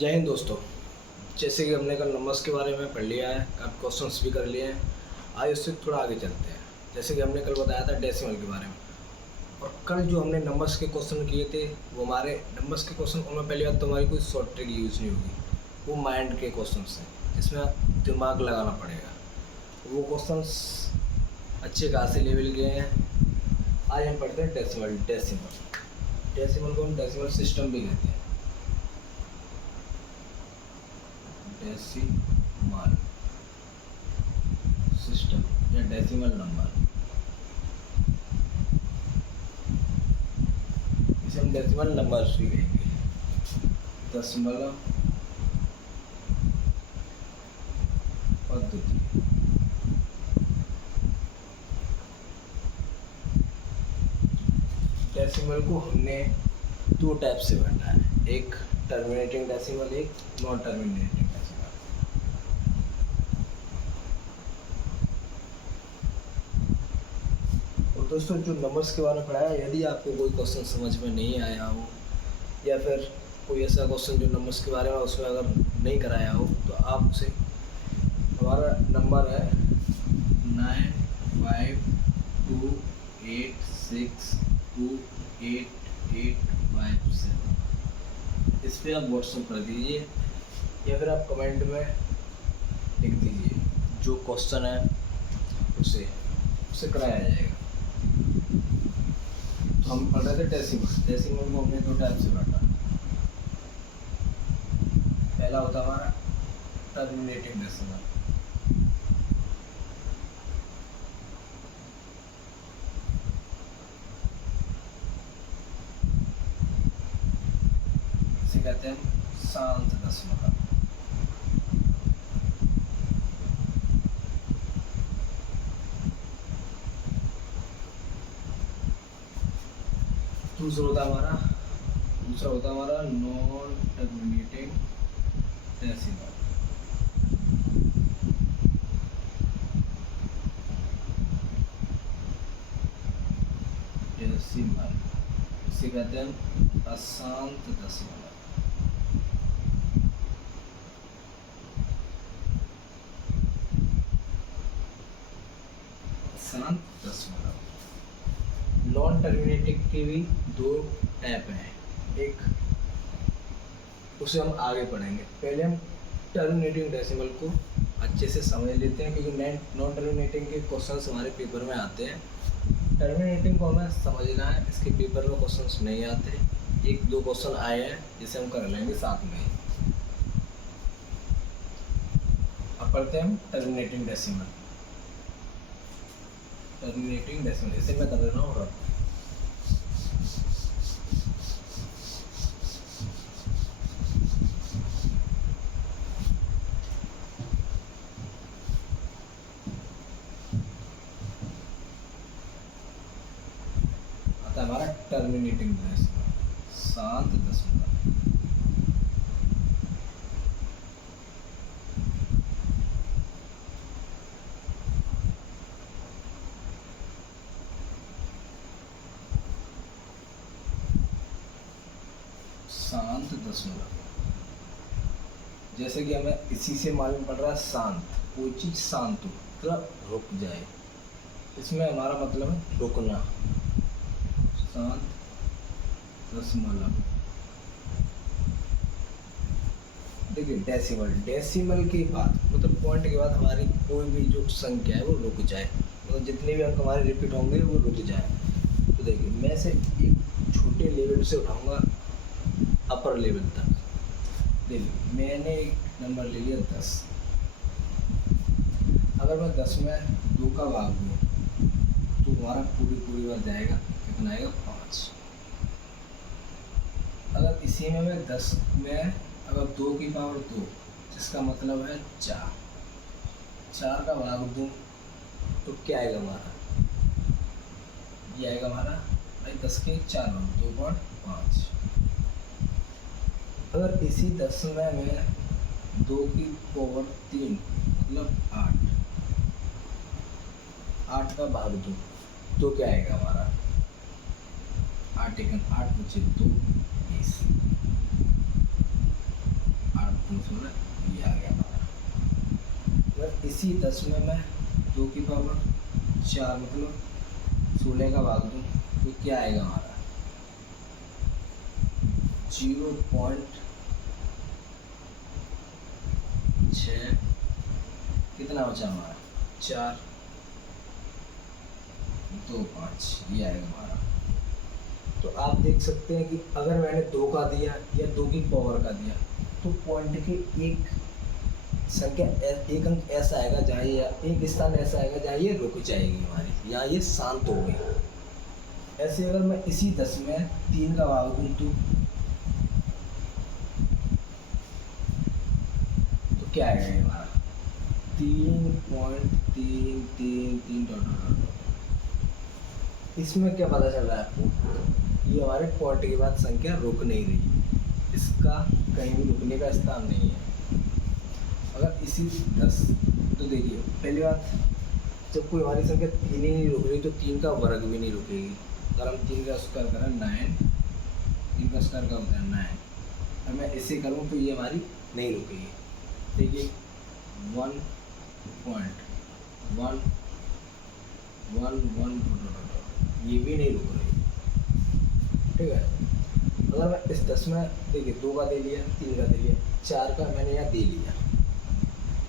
जय हिंद दोस्तों। जैसे कि हमने कल नंबर्स के बारे में पढ़ लिया है, काफ़ी क्वेश्चंस भी कर लिए हैं। आज उससे थोड़ा आगे चलते हैं। जैसे कि हमने कल बताया था डेसिमल के बारे में, और कल जो हमने नंबर्स के क्वेश्चन किए थे वो हमारे नंबर्स के क्वेश्चन, उनमें पहली बात तो हमारी कोई शॉर्ट ट्रिक यूज़ नहीं होगी। वो माइंड के क्वेश्चन हैं जिसमें दिमाग लगाना पड़ेगा। वो क्वेश्चंस अच्छे खासे लेवल के हैं। आज हम पढ़ते हैं डेसिमल। डेसिमल को हम डेसिमल सिस्टम भी कहते हैं। डेसिमल सिस्टम या डेसिमल नंबर, इसे हम डेसिमल नंबर भी कहेंगे। दशमलव पद्धति। डेसिमल को हमने दो टाइप से बांटा है, एक टर्मिनेटिंग डेसिमल, एक नॉन टर्मिनेटिंग डेसिमल। और दोस्तों, जो नंबर्स के बारे में पढ़ाया, यदि आपको कोई क्वेश्चन समझ में नहीं आया हो या फिर कोई ऐसा क्वेश्चन जो नंबर्स के बारे में उसमें अगर नहीं कराया हो, तो आप उसे, हमारा नंबर है 9528628857। इस पर आप व्हाट्सअप कर दीजिए या फिर आप कमेंट में लिख दीजिए जो क्वेश्चन है, उसे कराया जाएगा। तो हम पढ़ रहे थे डेसिमल को हमने दो टाइप से बांटा। पहला होता हमारा टर्मिनेटिंग डेसिमल। इसे कहते हैं शांत दशमलव। दूसरा होता हमारा नॉन टर्मिनेटिंग डेसिमल। इसे कहते हैं अशांत दशमलव। अशांत दशमलव। नॉन टर्मिनेटिंग के भी दो टाइप हैं, एक उसे हम आगे पढ़ेंगे। पहले हम टर्मिनेटिंग डेसिमल को अच्छे से समझ लेते हैं, क्योंकि नॉन टर्मिनेटिंग के क्वेश्चंस हमारे पेपर में आते हैं। टर्मिनेटिंग को हमें समझना है, इसके पेपर में क्वेश्चंस नहीं आते। एक दो क्वेश्चन आए हैं जिसे हम कर लेंगे साथ में। अब पढ़ते हैं टर्मिनेटिंग डेसिमल। इसे मैं कर रहा हूँ। हमारा टर्मिनेटिंग डेसिमल, शांत दशमलव। शांत दशमलव, जैसे कि हमें इसी से मालूम पड़ रहा है शांत, कोई चीज़ शांत हो मतलब रुक जाए, इसमें हमारा मतलब है रुकना। शांत दशमलव। देखिए, डेसिमल के बाद मतलब पॉइंट के बाद हमारी कोई भी जो संख्या है वो रुक जाए, मतलब जितने भी अंक हमारे रिपीट होंगे वो रुक जाए। तो देखिए, मैं से एक छोटे लेवल से उठाऊंगा अपर लेवल तक। देखिए, मैंने एक नंबर ले लिया 10। अगर मैं 10 में 2 का भाग दूँ तो हमारा पूरी बार जाएगा, कितना आएगा? 5। अगर इसी में मैं 10 में अगर 2 की पावर 2, जिसका मतलब है 4 का भाग दूँ तो क्या आएगा हमारा? ये आएगा हमारा भाई 10 के 4 भाग 2.5। अगर इसी 10 में मैं 2 की पावर 3 मतलब 8 का भाग दूँ तो क्या आएगा हमारा? 8 बचे 2, 20। इसी 10 में मैं 2 की पावर 4 मतलब 16 का भाग दूँ तो क्या आएगा हमारा 0.6 कितना बचा हमारा 425 ये आएगा हमारा। तो आप देख सकते हैं कि अगर मैंने 2 का दिया या 2 की पावर का दिया तो पॉइंट के एक संख्या एक अंक ऐसा आएगा जहाँ ये एक स्थान ऐसा आएगा जहाँ ये रुक जाएगी हमारी, यहाँ ये शांत हो गई। ऐसे अगर मैं इसी 10 में 3 का भाग दूँ तो क्या आएगा ये हमारा 3.333 इसमें क्या पता चल रहा है आपको, ये हमारे पॉइंट के बाद संख्या रुक नहीं रही, इसका कहीं भी रुकने का स्थान नहीं है। अगर इसी 10 तो देखिए पहली बात, जब कोई हमारी संख्या 3 ही नहीं रुक रही तो 3 का वर्ग भी नहीं रुकेगी। अगर हम 3 का स्क्वायर करें 9, 3 का स्क्वायर का होता है 9, और मैं इसे करूँ तो ये हमारी नहीं रुकेगी। देखिए 1.1 ये भी नहीं रुक रही, ठीक है। अगर मैं इस 10 में देखिए 2 का दे लिया, 3 का दे लिया, 4 का मैंने यहाँ दे लिया।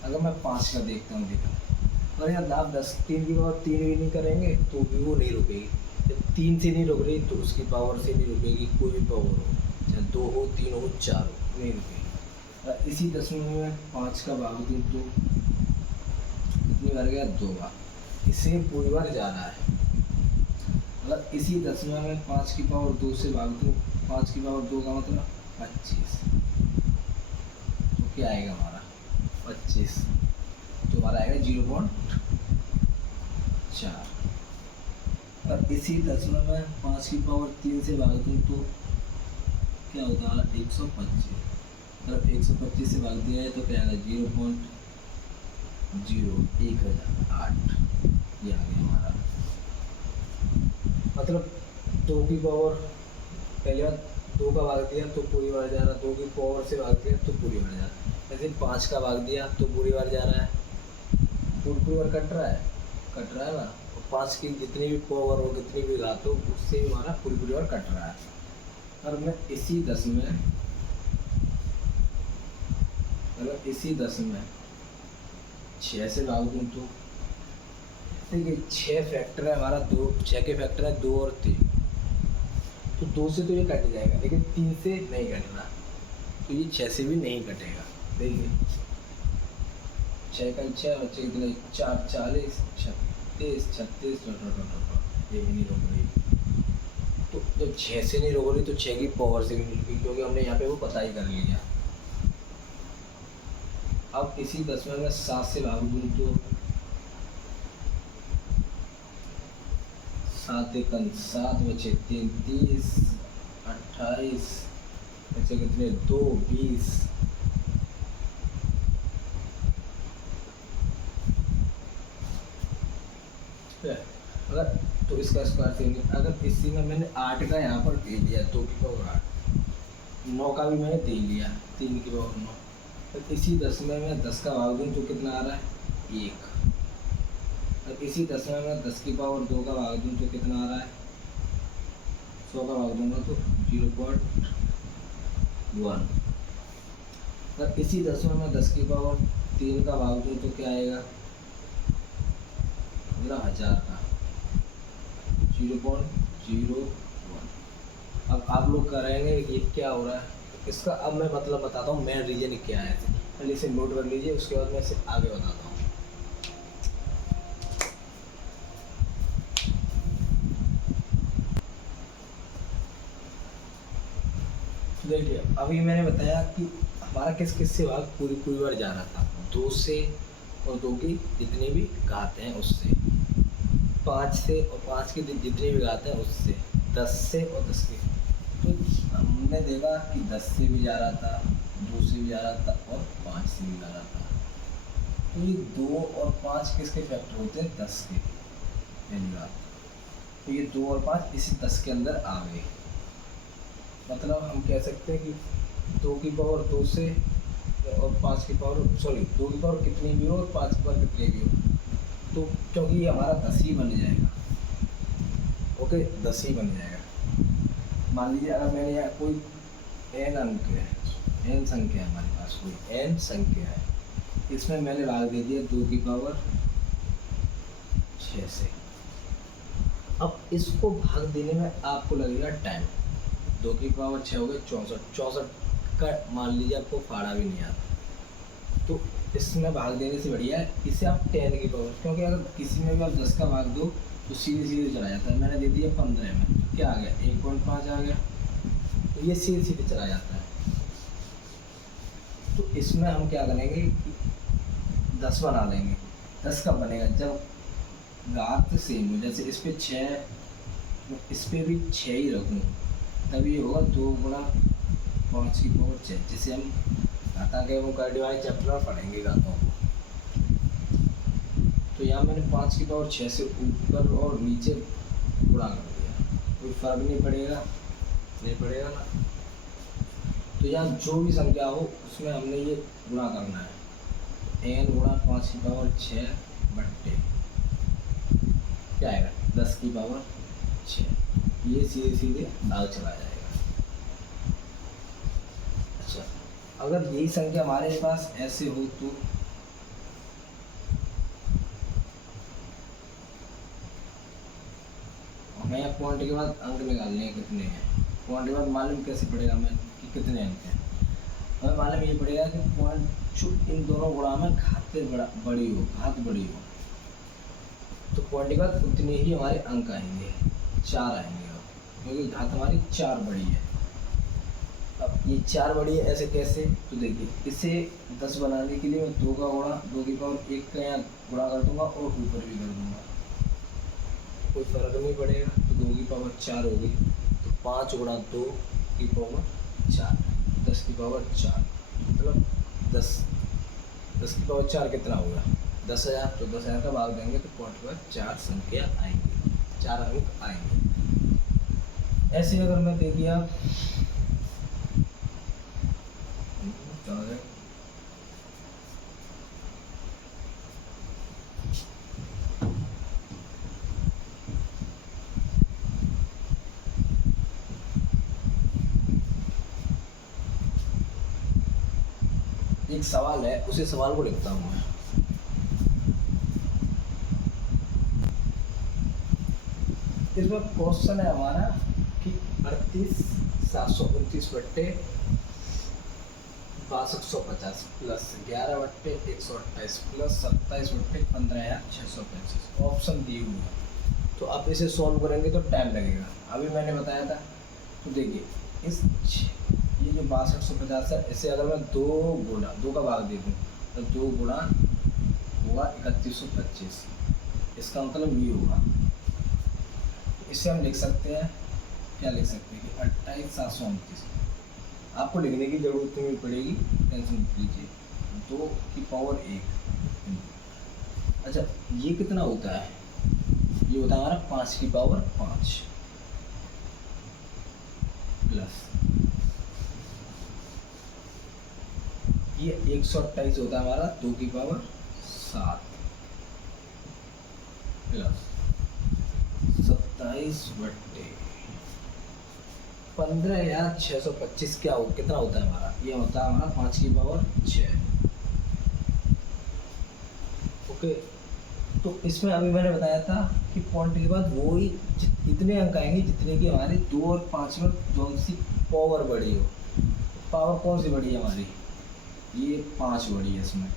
अगर मैं 5 का देखता हूँ, देखा अगर यहाँ आप 3 की पावर 3 भी नहीं करेंगे तो भी वो नहीं रुकेगी। जब 3 से नहीं रुक रही तो उसकी पावर से नहीं रुकेगी, कोई भी पावर हो, चाहे 2 हो, 3 हो, 4 हो, नहीं रुकेगी। और इसी 10 में मैं 5 का भाग दूँ तो कितनी बार गया 2 बार, इसे पूरी बार जा रहा है। अगर इसी 10 में मैं 5 की पावर 2 से भाग दूँ, 5 की पावर 2 का मतलब 25, तो क्या आएगा हमारा 25, तो हमारा आएगा 0.4। और इसी 10 में मैं 5 की पावर 3 से भाग दूँ तो क्या होता है 125, अगर 125 से भाग दिया है तो क्या आएगा 0.01008, ये आ गया हमारा। मतलब 2 की पावर पहले बार 2 का भाग दिया तो पूरी बार जा रहा, 2 की पावर से भाग दिया तो पूरी बार जा रहा, ऐसे 5 का भाग दिया तो पूरी बार जा रहा है, पूरी बार कट रहा है ना। और 5 की जितनी भी पावर हो, कितनी भी घात हो, उससे भी हमारा पूरी बार कट रहा है। और मैं इसी 10 में अगर इसी 10 में 6 से भाग दूँ तो देखिए 6 फैक्टर है हमारा, 6 के फैक्टर है 2 और 3, तो 2 से तो ये कट जाएगा, लेकिन 3 से नहीं कट रहा, तो ये 6 से भी नहीं कटेगा। देखिए 6 का 6 बच्चे कितने 4, 40, 36, ये भी नहीं रोक रही। तो जब 6 से नहीं रोक रही तो 6 की पावर से भी नहीं रुकी, क्योंकि हमने यहाँ पे वो पता ही कर लिया। अब इसी 10 में मैं 7 से भाग दूँ तो 7 बचे 33, 28 बचे कितने 2, 20, अगर तो इसका स्क्वायर से अगर इसी में मैंने 8 का यहाँ पर दे दिया 2 की पावर 8, 9 का भी मैंने दे लिया 3 की पावर 9, तो इसी 10 में मैं 10 का भाग दूँ तो कितना आ रहा है 1। और इसी 10 में मैं 10 की पावर 2 का भाग दूँ तो कितना आ रहा है 100 का भाग दूँगा तो 0.1। और इसी 10 में मैं 10 की पावर 3 का भाग दूँ तो क्या आएगा 1000 का 0.01। अब आप लोग करेंगे ये क्या हो रहा है, इसका अब मैं मतलब बताता हूँ मेन रीजन क्या है। पहले इसे नोट कर लीजिए, उसके बाद मैं इसे आगे बताता हूँ। देखिए अभी मैंने बताया कि हमारा किस से भाग पूरी बार जा रहा था, 2 से और 2 की जितनी भी घात हैं उससे, 5 से और 5 की जितनी भी घात हैं उससे, 10 से और 10 की। तो हमने देखा कि 10 से भी जा रहा था, 2 से भी जा रहा था और 5 से भी जा रहा था। तो ये 2 और 5 किसके फैक्टर होते हैं 10 के, पहली बात। तो ये 2 और 5 इसी 10 के अंदर आ गए। मतलब हम कह सकते हैं कि 2 की पावर 2 से और 5 की पावर सॉरी 2 की पावर कितनी भी हो और 5 की पावर कितनी भी हो, तो क्योंकि ये हमारा 10 ही बन जाएगा। ओके, 10 ही बन जाएगा। मान लीजिए अगर मैंने यहाँ कोई एन अंक है, एन संख्या है हमारे पास, कोई एन संख्या है, इसमें मैंने भाग दे दिया 2 की पावर 6 से। अब इसको भाग देने में आपको लगेगा टाइम। 2 की पावर 6 हो गए 64, 64 का मान लीजिए आपको फाड़ा भी नहीं आता, तो इसमें भाग देने से बढ़िया है इसे आप 10 की पावर, क्योंकि अगर किसी में भी आप 10 का भाग दो तो सीधे सीधे चला जाता है। मैंने दे दिया 15 में, तो क्या आ गया 1.5 आ गया, तो ये सीधे सीधे चला जाता है। तो इसमें हम क्या करेंगे कि 10 बना लेंगे। 10 कब बनेगा, जब घात सेम हो, जैसे इस पे 6, इस पे भी 6 ही रखूँ, तब ये होगा 2 गुणा 5 की पावर 6, जिसे हम घातांक एवं कार्डिवाई चैप्टर में पढ़ेंगे घातों को। तो यहाँ मैंने 5 की पावर 6 से ऊपर और नीचे गुणा कर दिया, कोई फर्क नहीं पड़ेगा, नहीं पड़ेगा ना। तो यहाँ जो भी संख्या हो उसमें हमने ये गुणा करना है, n गुणा 5 की पावर 6 बट्टे क्या आएगा 10 की पावर 6, ये सीधे सीधे भाग चला जाएगा। अच्छा, अगर यही संख्या हमारे पास ऐसे हो तो हमें यहाँ पॉइंट के बाद अंक निकालने हैं कितने हैं। पॉइंट के बाद मालूम कैसे पड़ेगा हमें कि कितने अंक हैं, हमें मालूम ये पड़ेगा कि पॉइंट जो इन दोनों गुणा में घात बड़ी हो, तो पॉइंट के बाद उतने ही हमारे अंक आएंगे, 4 आएंगे, क्योंकि घात हमारी 4 बड़ी है। अब ये 4 बड़ी है ऐसे कैसे, तो देखिए इसे 10 बनाने के लिए मैं 2 का गुणा 2 की पावर 1 का यहाँ गुणा कर दूंगा और ऊपर भी कर दूंगा, कोई फर्क नहीं पड़ेगा। तो 2 की पावर 4 हो गई, तो 5 गुणा 2 की पावर 4, 10 की पावर 4, मतलब 10 की पावर 4 कितना होगा 10,000, तो 10,000 का भाग देंगे तो पॉइंट पर 4 संख्या आएंगी, 4 अंक आएंगे। ऐसे अगर मैं देखिए आप एक सवाल है, उसी सवाल को लिखता हूँ मैं। इसमें क्वेश्चन है हमारा कि 38,729 बट्टे 6250 प्लस 11 बट्टे 128 प्लस 27 बट्टे 15,625 ऑप्शन दिए हुए हैं। तो आप इसे सॉल्व करेंगे तो टाइम लगेगा, अभी मैंने बताया था। तो देखिए इस ये जो 6250 है, इसे अगर मैं 2 का भाग दे दूँ तो 2 गुणा हुआ 3125, इसका मतलब ये होगा। इसे हम लिख सकते हैं, क्या लिख सकते हैं कि 28,729, आपको लिखने की ज़रूरत नहीं पड़ेगी, टेंशन मत लीजिए, 2 की पावर 1। अच्छा, ये कितना होता है, ये होता है हमारा 5 की पावर 5 प्लस ये 128 होता है हमारा 2 की पावर 7 प्लस 27 बट्टे 15,625 कितना होता है हमारा, ये होता है हमारा 5 की पावर 6। ओके, तो इसमें अभी मैंने बताया था कि पॉइंट के बाद वो ही इतने अंक आएंगे जितने की हमारे 2 और 5 में कौन सी पावर बड़ी हो। पावर कौन सी बड़ी है हमारी, ये 5 बड़ी है, इसमें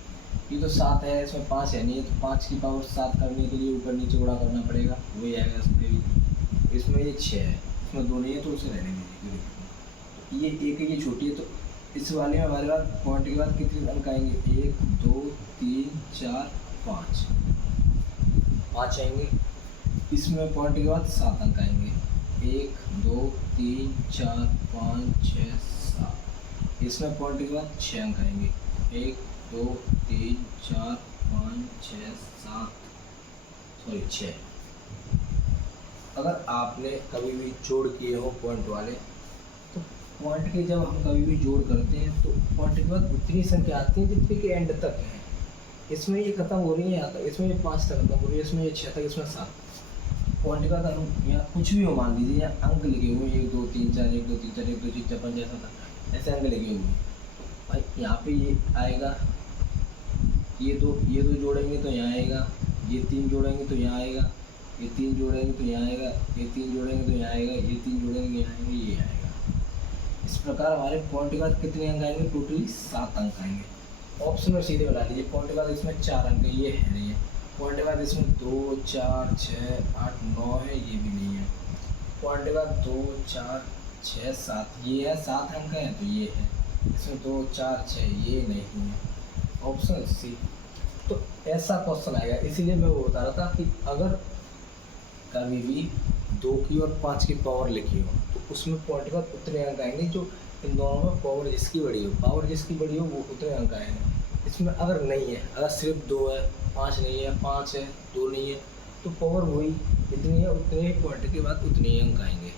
ये तो 7 है, इसमें 5 है नहीं है, तो 5 की पावर 7 करने के लिए ऊपर नीचे गुणा करना पड़ेगा, वही आएगा इसमें भी। इसमें ये 6 है, इसमें 2 नहीं है, तो उसे रहने दीजिए। ये 1 है, ये छोटी है, तो इस वाले में हमारे पास पॉइंट के बाद कितने अंक आएंगे, 1 2 3 4 5 आएंगे। इसमें पॉइंट के बाद 7 अंक आएंगे, 1 2 3 4 5 6 7। इसमें पॉइंट के बाद 6 अंक आएंगे, 1 2 3 4 5 6 7 सॉरी 6। अगर आपने कभी भी जोड़ किए हो पॉइंट वाले, तो पॉइंट के जब हम कभी भी जोड़ करते हैं तो पॉइंट के बाद उतनी संख्या आती है जितनी के एंड तक है। इसमें ये खत्म हो नहीं आता, इसमें ये 5 तक खत्म हो रही है, इसमें ये 6 तक, इसमें 7। पॉइंट का यहाँ कुछ भी हो, मान लीजिए यहाँ अंक लिखे हुए 1 2 3 4, 1 2 3 4, 1 2 3 4 5 6 7 ऐसे अंक लिखे हुए भाई। यहाँ पे ये आएगा, ये दो जोड़ेंगे तो यहाँ आएगा, ये 3 जोड़ेंगे तो यहाँ आएगा, ये 3 जोड़ेंगे तो यहाँ आएगा, ये 3 जोड़ेंगे तो यहाँ आएगा, ये 3 जोड़ेंगे यहाँ आएंगे, ये आएगा। इस प्रकार हमारे पॉइंट के बाद कितने अंक आएंगे? टोटली 7 अंक आएंगे। ऑप्शन में सीधे बता लीजिए। पॉइंट के बाद इसमें 4 अंक है, ये है नहीं है। पॉइंट के बाद इसमें 2 4 6 8 9 है, ये भी नहीं है। पॉइंट के बाद 2 4 6 7 ये है, 7 अंक है तो ये है। इसमें 2 4 6 ये नहीं है। Option C. तो ऐसा क्वेश्चन आएगा, इसीलिए मैं वो बता रहा था कि अगर कभी भी 2 की और 5 की पावर लिखी हो तो उसमें पॉइंट के बाद उतने अंक आएंगे जो इन दोनों में पावर जिसकी बड़ी हो, पावर जिसकी बड़ी हो वो उतने अंक आएंगे। इसमें अगर नहीं है, अगर सिर्फ 2 है, 5 नहीं है, 5 है, 2 नहीं है, तो पावर वही इतनी है, उतने ही पॉइंट के बाद उतने ही अंक आएंगे।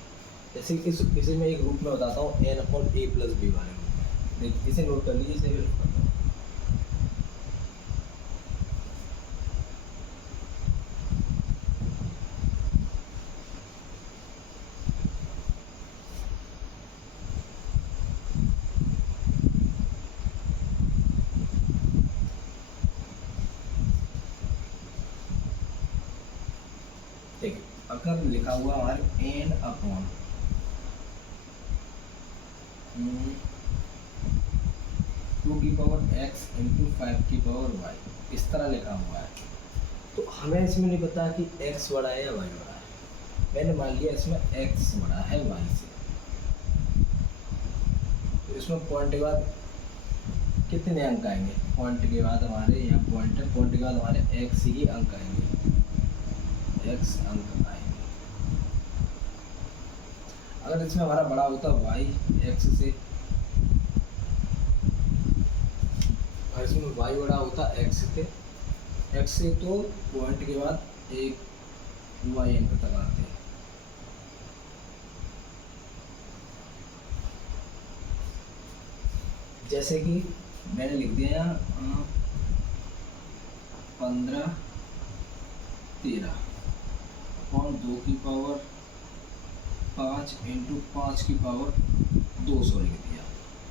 जैसे इसे मैं एक रूप में बताता हूँ, n/a+b वाले रूप में। इसे नोट कर लीजिए, इसे देखिए। अगर लिखा हुआ हमारे n/2 की पावर x इंटू 5 की पावर y, इस तरह लिखा हुआ है, तो हमें इसमें नहीं पता कि x बड़ा है या y बड़ा है। मैंने मान लिया इसमें x बड़ा है y से, तो इसमें पॉइंट के बाद कितने अंक आएंगे? पॉइंट के बाद हमारे यहाँ पॉइंट है, पॉइंट के बाद हमारे x ही अंक आएंगे, x अंक आएंगे। अगर इसमें हमारा बड़ा होता y x से, और इसमें y बड़ा होता x से, तो पॉइंट के बाद एक y अंक तक आते हैं। जैसे कि मैंने लिख दिया यहाँ 15 13 अपॉन 2 की पावर 5 इंटू 5 की पावर 200 लिख दिया,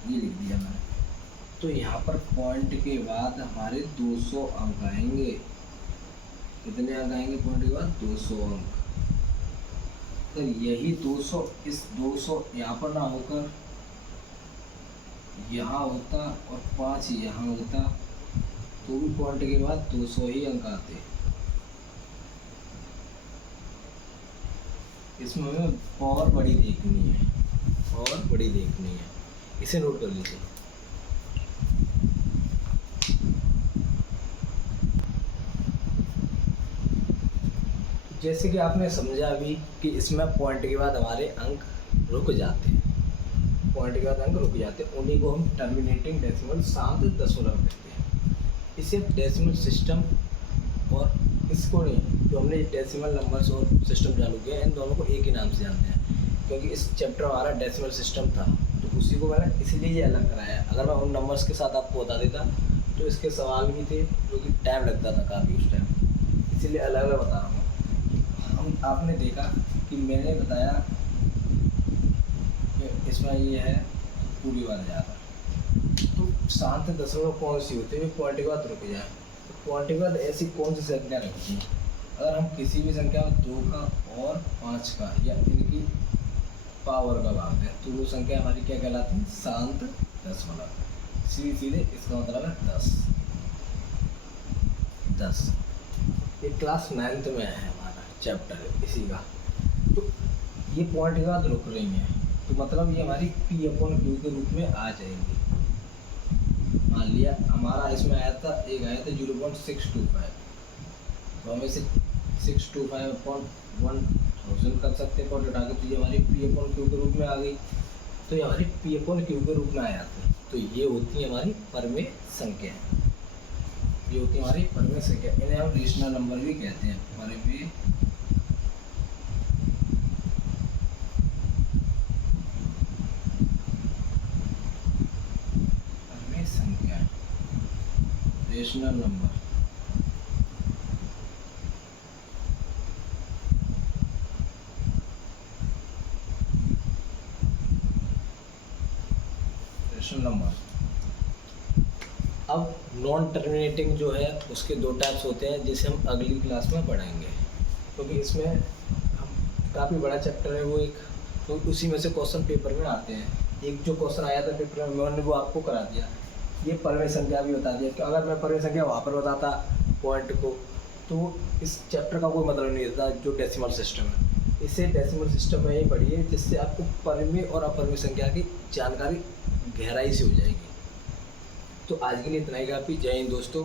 ये लिख दिया मैंने। तो यहाँ पर पॉइंट के बाद हमारे 200 अंक आएंगे। कितने अंक आएंगे पॉइंट के बाद? 200 अंक। तो यही 200, इस 200 यहाँ पर ना होकर यहाँ होता और 5 यहाँ होता, तो भी पॉइंट के बाद 200 ही अंक आते। इसमें हमें पावर बड़ी देखनी है, पावर बड़ी देखनी है, इसे नोट कर लीजिए। जैसे कि आपने समझा अभी कि इसमें पॉइंट के बाद हमारे अंक रुक जाते हैं, पॉइंट के बाद अंक रुक जाते हैं, उन्हीं को हम टर्मिनेटिंग डेसिमल शांत दशमलव कहते हैं। इसे डेसिमल सिस्टम और इसको नहीं, जो हमने डेसिमल नंबर्स और सिस्टम चालू किया, इन दोनों को एक ही नाम से जानते हैं, क्योंकि इस चैप्टर हमारा डेसिमल सिस्टम था, तो उसी को मैंने इसलिए ये अलग कराया। अगर मैं उन नंबर्स के साथ आपको बता देता तो इसके सवाल भी थे, जो कि टाइम लगता था काफ़ी उस टाइम, इसीलिए अलग अलग बता रहा हूँ। आपने देखा कि मैंने बताया कि इसमें ये है पूरी बार ज़्यादा, तो शांत दशमलव कौन सी होती है? पॉइंट के बाद रुक जाए, तो पॉइंट के बाद ऐसी कौन सी संख्या रखती है? अगर हम किसी भी संख्या में 2 का और 5 का या इनकी पावर का भाग है, तो वो संख्या हमारी क्या कहलाती है? शांत दशमलव। सीधे इसका मतलब है 10। ये क्लास 9th में है हमारा चैप्टर इसी का। तो ये पॉइंट के बाद रुक रही हैं, तो मतलब ये हमारी P/Q के रूप में आ जाएंगी। मान लिया हमारा इसमें आया था 0.625, तो हम इसे 625/1000 कर सकते हैं, पॉइंट उठा के, तो ये हमारी P/Q के रूप में आ गई। तो ये हमारी P/Q के रूप में आ जाती है। तो ये होती है हमारी परमेय संख्या, ये होती है हमारी परमेय संख्या। इन्हें हम रेशनल नंबर भी कहते हैं, परमेय रेशनल नंबर। Rational number. अब नॉन टर्मिनेटिंग जो है उसके दो टाइप्स होते हैं, जिसे हम अगली क्लास में पढ़ेंगे, क्योंकि इसमें हम काफ़ी बड़ा चैप्टर है वो एक, तो उसी में से क्वेश्चन पेपर में आते हैं। एक जो क्वेश्चन आया था पेपर में मैंने वो आपको करा दिया। ये परवें संख्या भी बता दिया कि अगर मैं परवें संख्या वहाँ पर बताता पॉइंट को, तो इस चैप्टर का कोई मतलब नहीं था जो डेसिमल सिस्टम है। इसे डेसिमल सिस्टम में ही पढ़िए, जिससे आपको परवें और अपरवें संख्या की जानकारी गहराई से हो जाएगी। तो आज के लिए इतना ही काफ़ी। जय हिंद दोस्तों।